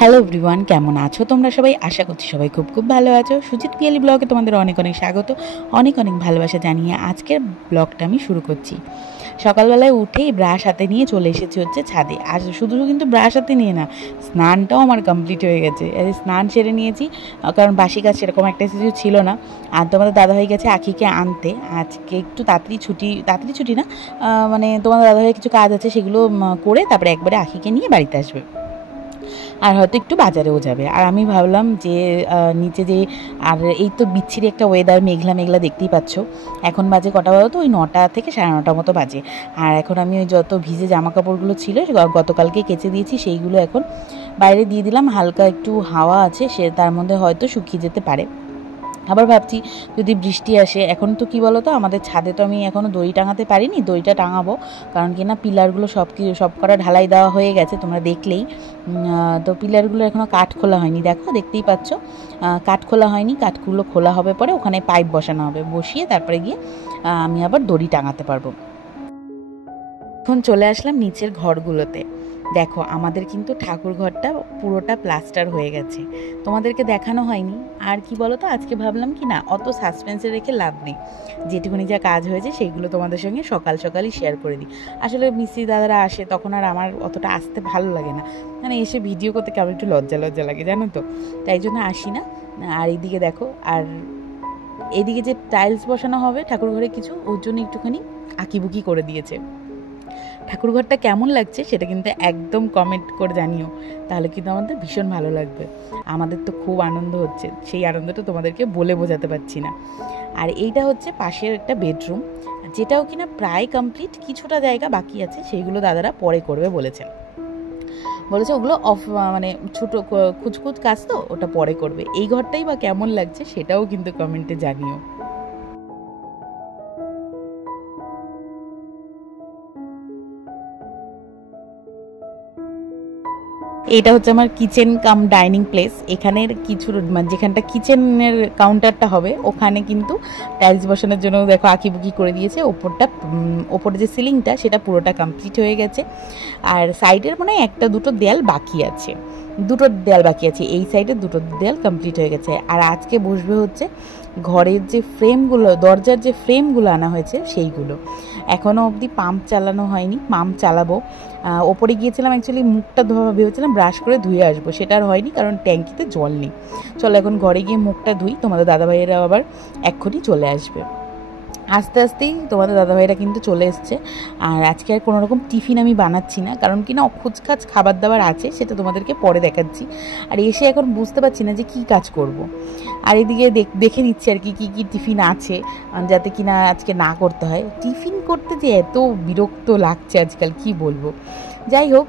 Hello everyone, কেমন আছো তোমরা সবাই? আশা করছি সবাই খুব খুব ভালো আছো। সুজিত পিয়ালি ব্লগে তোমাদের অনেক অনেক স্বাগত, অনেক অনেক ভালোবাসা জানিয়ে আজকের ব্লগটা আমি শুরু করছি। সকালবেলায় উঠেই ব্রাশ হাতে নিয়ে চলে এসেছি হচ্ছে ছাদে। আর শুধু কিন্তু ব্রাশ হাতে নিয়ে না, স্নানটাও আমার কমপ্লিট হয়ে গেছে। স্নান সেরে নিয়েছি, কারণ বাসি কাজ সেরকম একটা কিছু ছিল না। আর তোমাদের দাদাভাই গেছে আখিকে আনতে। আজকে একটু তাড়াতাড়ি ছুটি না, মানে তোমাদের দাদাভাই কিছু কাজ আছে, সেগুলো করে তারপরে একবারে আখিকে নিয়ে বাড়িতে আসবে। আর হয়তো একটু বাজারেও যাবে। আর আমি ভাবলাম যে নিচে যে, আর এই তো বিচ্ছিরি একটা ওয়েদার, মেঘলা মেঘলা দেখতেই পাচ্ছ। এখন বাজে কটা বলো তো? ওই 9টা থেকে 9:30 মতো বাজে। আর এখন আমি ওই যত ভিজে জামা কাপড়গুলো ছিল গতকালকে কেচে দিয়েছি, সেইগুলো এখন বাইরে দিয়ে দিলাম। হালকা একটু হাওয়া আছে, সে তার মধ্যে হয়তো শুকিয়ে যেতে পারে। আবার ভাবছি যদি বৃষ্টি আসে। এখন তো কী বলো তো, আমাদের ছাদে তো আমি এখনও দড়ি টাঙাতে পারিনি, দড়িটা টাঙাবো। কারণ কি না, পিলারগুলো সব কটা ঢালাই দেওয়া হয়ে গেছে, তোমরা দেখলেই। তো পিলারগুলো এখনও কাঠ খোলা হয়নি, দেখতেই পাচ্ছ। কাঠ খোলা হয়নি, কাঠগুলো খোলা হবে পরে, ওখানে পাইপ বসানো হবে, বসিয়ে তারপরে গিয়ে আমি আবার দড়ি টাঙাতে পারবো। এখন চলে আসলাম নিচের ঘরগুলোতে। দেখো, আমাদের কিন্তু ঠাকুর ঘরটা পুরোটা প্লাস্টার হয়ে গেছে, তোমাদেরকে দেখানো হয়নি। আর কি বলো তো, আজকে ভাবলাম কি না, অত সাসপেন্সে রেখে লাভ নেই। যেটুকুনি যা কাজ হয়েছে সেইগুলো তোমাদের সঙ্গে সকালই শেয়ার করে দিই। আসলে মিস্ত্রি দাদারা আসে, তখন আর আমার অতটা আসতে ভালো লাগে না, মানে এসে ভিডিও করতে কেমন একটু লজ্জা লাগে, জানো তো, তাই জন্য আসি না। আর এইদিকে দেখো, আর এদিকে যে টাইলস বসানো হবে ঠাকুর ঘরে কিছু, ওর জন্য একটুখানি আঁকিবুকি করে দিয়েছে। ঠাকুরঘরটা কেমন লাগছে সেটা কিন্তু একদম কমেন্ট করে জানিও, তাহলে কিন্তু আমাদের ভীষণ ভালো লাগবে। আমাদের তো খুব আনন্দ হচ্ছে, সেই আনন্দটা তোমাদেরকে বলে বোঝাতে পারছি না। আর এইটা হচ্ছে পাশের একটা বেডরুম, যেটাও কিনা প্রায় কমপ্লিট, কিছুটা জায়গা বাকি আছে, সেইগুলো দাদারা পরে করবে বলেছে। ওগুলো মানে ছোটো কুচকুচ কাজ, তো ওটা পরে করবে। এই ঘরটাই বা কেমন লাগছে সেটাও কিন্তু কমেন্টে জানিও। এটা হচ্ছে আমার কিচেন কাম ডাইনিং প্লেস। এখানের কিছু, মানে যেখানটা কিচেনের কাউন্টারটা হবে, ওখানে কিন্তু টাইলস বসানোর জন্য দেখো আঁকিবুকি করে দিয়েছে। ওপরে যে সিলিংটা সেটা পুরোটা কমপ্লিট হয়ে গেছে। আর সাইডের মানে একটা দুটো দেয়াল বাকি আছে, এই সাইডে দুটো দেয়াল কমপ্লিট হয়ে গেছে। আর আজকে বসবে হচ্ছে ঘরের যে ফ্রেমগুলো, দরজার যে ফ্রেমগুলো আনা হয়েছে সেইগুলো। এখনও অবধি পাম্প চালানো হয়নি, পাম্প চালাবো। ওপরে গিয়েছিলাম, অ্যাকচুয়ালি মুখটা ভেবেছিলাম ব্রাশ করে ধুয়ে আসবো, সেটা আর হয়নি, কারণ ট্যাঙ্কিতে জল নেই। চলো এখন ঘরে গিয়ে মুখটা ধুই, তোমাদের দাদাভাইয়েরা আবার এক্ষুনি চলে আসবে। আস্তে আস্তেই তোমাদের দাদাভাইরা কিন্তু চলে এসছে। আর আজকে আর কোনো রকম টিফিন আমি বানাচ্ছি না, কারণ কি না, অখুচখাচ খাবার দাবার আছে, সেটা তোমাদেরকে পরে দেখাচ্ছি। আর এসে এখন বুঝতে পারছি না যে কী কাজ করব। আর এদিকে দেখে নিচ্ছি আর কি কী টিফিন আছে, যাতে কিনা আজকে না করতে হয়। টিফিন করতে যে এত বিরক্ত লাগছে আজকাল, কি বলবো। যাই হোক,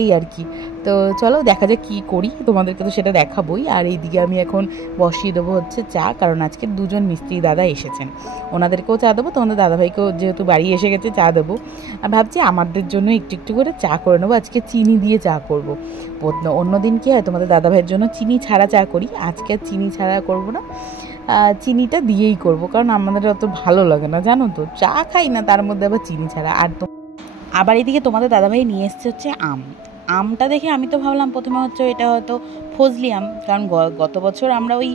এই আর কি। তো চলো দেখা যাক কী করি, তোমাদেরকে তো সেটা দেখাবোই। আর এইদিকে আমি এখন বসিয়ে দেবো হচ্ছে চা, কারণ আজকে দুজন মিস্ত্রি দাদা এসেছেন, ওনাদেরকেও চা দেবো, তোমাদের দাদাভাইকেও যেহেতু বাড়ি এসে গেছে চা দেবো। আর ভাবছি আমাদের জন্য একটু একটু করে চা করে নেবো, আজকে চিনি দিয়ে চা করবো। অন্যদিন কি হয়, তোমাদের দাদাভাইয়ের জন্য চিনি ছাড়া চা করি, আজকে আর চিনি ছাড়া করবো না, চিনিটা দিয়েই করবো, কারণ আমাদের অত ভালো লাগে না, জানো তো, চা খাই না, তার মধ্যে আবার চিনি ছাড়া। আর আবার এদিকে তোমাদের দাদাভাই নিয়ে এসছে হচ্ছে আমটা দেখে আমি তো ভাবলাম প্রথমে হচ্ছে এটা হয়তো ফজলি আম, কারণ গত বছর আমরা ওই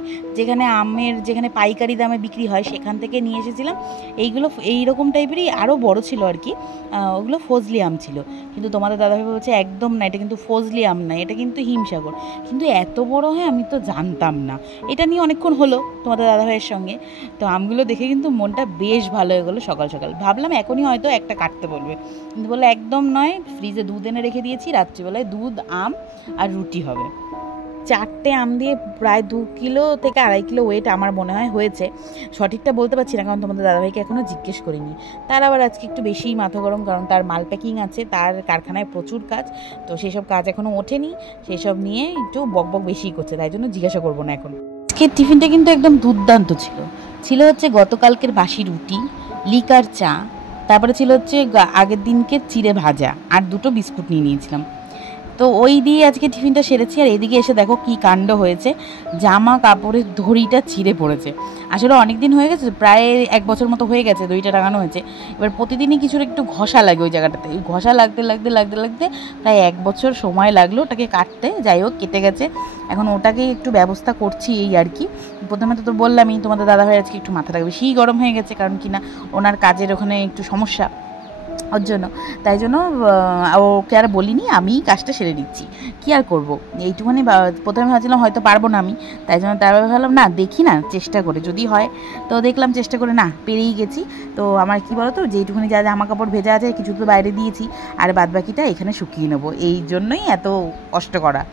যেখানে পাইকারি দামে বিক্রি হয় সেখান থেকে নিয়ে এসেছিলাম। এইগুলো এইরকম টাইপেরই আরও বড় ছিল আর কি, ওগুলো ফজলি আম ছিল। কিন্তু তোমাদের দাদাভাই বলছে একদম না, এটা কিন্তু ফজলি আম না, এটা কিন্তু হিমসাগর। কিন্তু এত বড় হয় আমি তো জানতাম না। এটা নিয়ে অনেকক্ষণ হলো তোমাদের দাদাভাইয়ের সঙ্গে, তো আমগুলো দেখে কিন্তু মনটা বেশ ভালো হয়ে গেলো। সকাল ভাবলাম এখনই হয়তো একটা কাটতে বলবে, কিন্তু বললো একদম নয়, ফ্রিজে দুধ এনে রেখে দিয়েছি, রাত্রিবেলায় দুধ, আম আর রুটি হবে। 4টে আম দিয়ে প্রায় 2 কিলো থেকে 2.5 কিলো ওয়েট আমার মনে হয় হয়েছে। সঠিকটা বলতে পারছি না, কারণ তোমাদের দাদাভাইকে এখনও জিজ্ঞেস করিনি। তার আবার আজকে একটু বেশিই মাথা গরম, কারণ তার মাল প্যাকিং আছে, তার কারখানায় প্রচুর কাজ, তো সেসব কাজ এখনও ওঠেনি, সেসব নিয়ে একটু বকবক বেশিই করছে, তাই জন্য জিজ্ঞাসা করবো না এখন। আজকের টিফিনটা কিন্তু একদম দুর্দান্ত ছিল হচ্ছে গতকালকের বাসি রুটি, লিকার চা, তারপরে ছিল হচ্ছে আগের দিনকে চিড়ে ভাজা, আর 2টো বিস্কুট নিয়ে নিয়েছিলাম। তো ওই দিয়ে আজকে টিফিনটা সেরেছি। আর এদিকে এসে দেখো কি কাণ্ড হয়েছে, জামা কাপড়ের দড়িটা ছিঁড়ে পড়েছে। আসলে অনেক দিন হয়ে গেছে, প্রায় 1 বছর মতো হয়ে গেছে দড়িটা টাঙানো হয়েছে। এবার প্রতিদিনই কিছুর একটু ঘষা লাগে ওই জায়গাটাতে, ওই ঘষা লাগতে লাগতে লাগতে লাগতে প্রায় 1 বছর সময় লাগলো ওটাকে কাটতে। যাই হোক কেটে গেছে, এখন ওটাকেই একটু ব্যবস্থা করছি এই আর কি। প্রথমে তো বললামই তোমাদের দাদাভাই আজকে একটু মাথাটা বেশিই গরম হয়ে গেছে, কারণ কি না ওনার কাজের ওখানে একটু সমস্যা ওর জন্য, তাই জন্য ওকে আর বলিনি, আমি কাজটা সেরে দিচ্ছি। কী আর করবো, এইটুখানি প্রথমে ভাবছিলাম হয়তো পারবো না আমি, তাই জন্য তারপরে ভাবলাম না দেখি না চেষ্টা করে যদি হয়। তো দেখলাম চেষ্টা করে না পেরেই গেছি। তো আমার কি বলো তো, যেইটুখানি যা জামা কাপড় ভেজা আছে কিছু তো বাইরে দিয়েছি, আর বাদবাকিটা এখানে শুকিয়ে নেবো, এই জন্যই এত কষ্ট করা।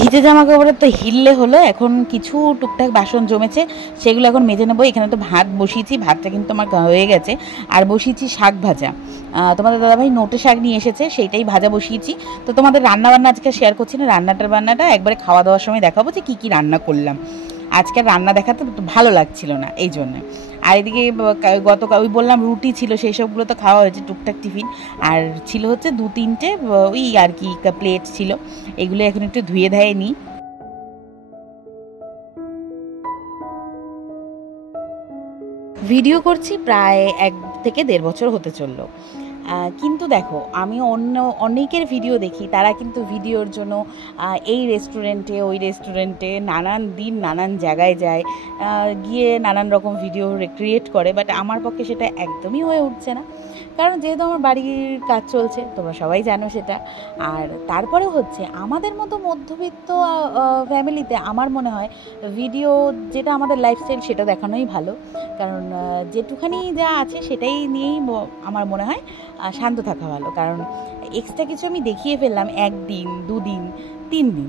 ভিজে জামা কাপড়ের তো হিললে হলো, এখন কিছু টুকটাক বাসন জমেছে সেগুলো এখন মেজে নেবো। এখানে তো ভাত বসিয়েছি, ভাতটা কিন্তু আমার হয়ে গেছে। আর বসিয়েছি শাক ভাজা, তোমাদের দাদাভাই নোটে শাক নিয়ে এসেছে, সেইটাই ভাজা বসিয়েছি। তো তোমাদের রান্নাবান্না আজকে শেয়ার করছি না, বান্নাটা একবারে খাওয়া দাওয়ার সময় দেখাবো যে কী কী রান্না করলাম। আজকে রান্না দেখাতে ভালো লাগছিল না এই জন্য। আর এদিকে গতকাল ওই বললাম রুটি ছিল, সেই সবগুলো তো খাওয়া হয়েছে টুকটাক টিফিন। আর ছিল হচ্ছে 2-3টে ওই আর কি প্লেট ছিল, এগুলো এখন একটু ধুয়ে ধায়ে নিই। ভিডিও করছি প্রায় 1 থেকে 1.5 বছর হতে চললো। কিন্তু দেখো আমি অনেকের ভিডিও দেখি, তারা কিন্তু ভিডিওর জন্য এই রেস্টুরেন্টে ওই রেস্টুরেন্টে নানান দিন নানান জায়গায় যায়, গিয়ে নানান রকম ভিডিও ক্রিয়েট করে। বাট আমার পক্ষে সেটা একদমই হয়ে উঠছে না, কারণ যেহেতু আমার বাড়ির কাজ চলছে, তোমরা সবাই জানো সেটা। আর তারপরেও হচ্ছে আমাদের মতো মধ্যবিত্ত ফ্যামিলিতে আমার মনে হয় ভিডিও যেটা আমাদের লাইফস্টাইল সেটা দেখানোই ভালো, কারণ যেটুখানি যা আছে সেটাই নিয়েই আমার মনে হয় শান্ত থাকা ভালো। কারণ এক্সট্রা কিছু আমি দেখিয়ে ফেললাম 1 দিন 2 দিন 3 দিন,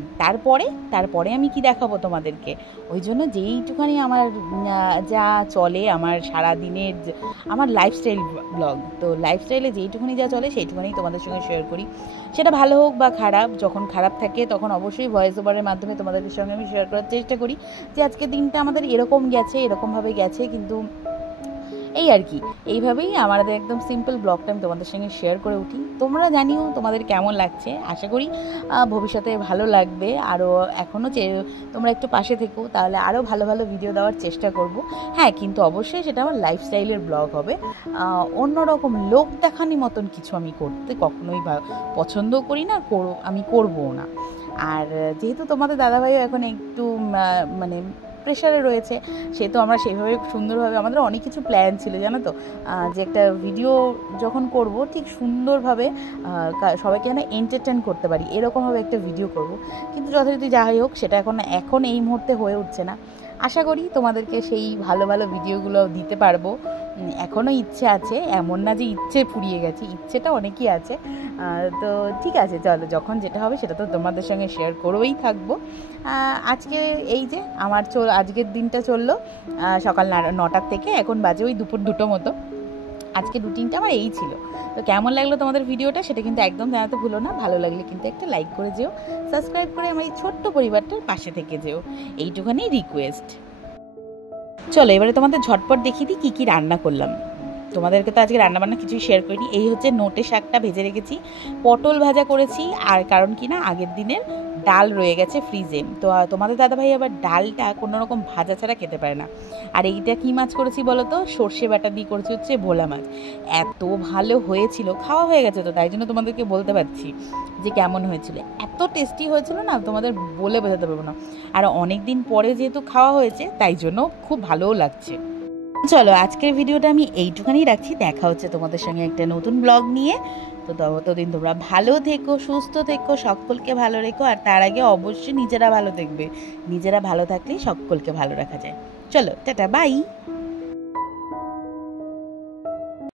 তারপরে আমি কি দেখাবো তোমাদেরকে। ওই জন্য যেইটুখানি আমার যা চলে আমার সারা দিনের আমার লাইফস্টাইল ব্লগ, তো লাইফস্টাইলে যেইটুখানি যা চলে সেইটুখানি তোমাদের সঙ্গে শেয়ার করি। সেটা ভালো হোক বা খারাপ, যখন খারাপ থাকে তখন অবশ্যই ভয়েস ওভারের মাধ্যমে তোমাদের সঙ্গে আমি শেয়ার করার চেষ্টা করি যে আজকের দিনটা আমাদের এরকম গেছে, এরকমভাবে গেছে। কিন্তু এই আর কি, এইভাবেই আমাদের একদম সিম্পল ব্লগটা আমি তোমাদের সঙ্গে শেয়ার করে উঠি। তোমরা জানিও তোমাদের কেমন লাগছে, আশা করি ভবিষ্যতে ভালো লাগবে। আরও এখনও তোমরা একটু পাশে থেকো, তাহলে আরও ভালো ভালো ভিডিও দেওয়ার চেষ্টা করব। হ্যাঁ, কিন্তু অবশ্যই সেটা আমার লাইফস্টাইলের ব্লগ হবে, অন্যরকম লোক দেখানি মতন কিছু আমি করতে কখনোই পছন্দও করি না, আমি করবও না। আর যেহেতু তোমাদের দাদাভাইও এখন একটু মানে প্রেশারে রয়েছে, সে তো আমরা সেইভাবে সুন্দরভাবে আমাদের অনেক কিছু প্ল্যান ছিল জানো তো, যে একটা ভিডিও যখন করব ঠিক সুন্দরভাবে সবাইকে যেন এন্টারটেন করতে পারি এরকমভাবে একটা ভিডিও করব। কিন্তু যথারীতি যাই হোক সেটা এখন এই মুহূর্তে হয়ে উঠছে না। আশা করি তোমাদেরকে সেই ভালো ভালো ভিডিওগুলো দিতে পারবো। এখনও ইচ্ছে আছে, এমন না যে ইচ্ছে ফুরিয়ে গেছে, ইচ্ছেটা অনেকই আছে। তো ঠিক আছে, চলো যখন যেটা হবে সেটা তো তোমাদের সঙ্গে শেয়ার করেই থাকবো। আজকে এই যে আমার আজকের দিনটা চললো সকাল 9টার থেকে, এখন বাজে ওই দুপুর 2টো মতো। আজকে রুটিনটা আমার এই ছিল। তো কেমন লাগলো তোমাদের ভিডিওটা সেটা কিন্তু একদম জানাতে ভুলো না। ভালো লাগলে কিন্তু একটা লাইক করে যেও, সাবস্ক্রাইব করে আমার এই ছোট্ট পরিবারটার পাশে থেকে যেও, এইটুখানি রিকোয়েস্ট। চলো এবারে তোমাদের ঝটপট দেখিয়ে দিই কী কী রান্না করলাম। তোমাদেরকে তো আজকে রান্নাবান্না কিছুই শেয়ার করিনি। এই হচ্ছে নোটে শাকটা ভেজে রেখেছি, পটল ভাজা করেছি, আর কারণ কি না আগের দিনের ডাল রয়ে গেছে ফ্রিজে। তো তোমাদের দাদাভাই আবার ডালটা কোনো রকম ভাজা ছাড়া খেতে পারে না। আর এইটা কী মাছ করেছি বলো তো, সর্ষে বাটা দিয়ে করেছি হচ্ছে ভোলা মাছ। এত ভালো হয়েছিল, খাওয়া হয়ে গেছে তো তাই জন্য তোমাদেরকে বলতে পারছি যে কেমন হয়েছিল। এত টেস্টি হয়েছিল না, তোমাদের বলে বোঝাতে পারবো না। আর অনেক দিন পরে যেহেতু খাওয়া হয়েছে তাই জন্য খুব ভালোও লাগছে। চলো আজকের ভিডিওটা আমি এইটুখানি রাখছি, দেখা হচ্ছে তোমাদের সঙ্গে একটা নতুন ব্লগ নিয়ে। তো ততদিন তোমরা ভালো থেকো, সুস্থ থেকো, সকলকে ভালো রেখো, আর তার আগে অবশ্যই নিজেরা ভালো থাকবে। নিজেরা ভালো থাকলেই সকলকে ভালো রাখা যায়। চলো টাটা, বাই।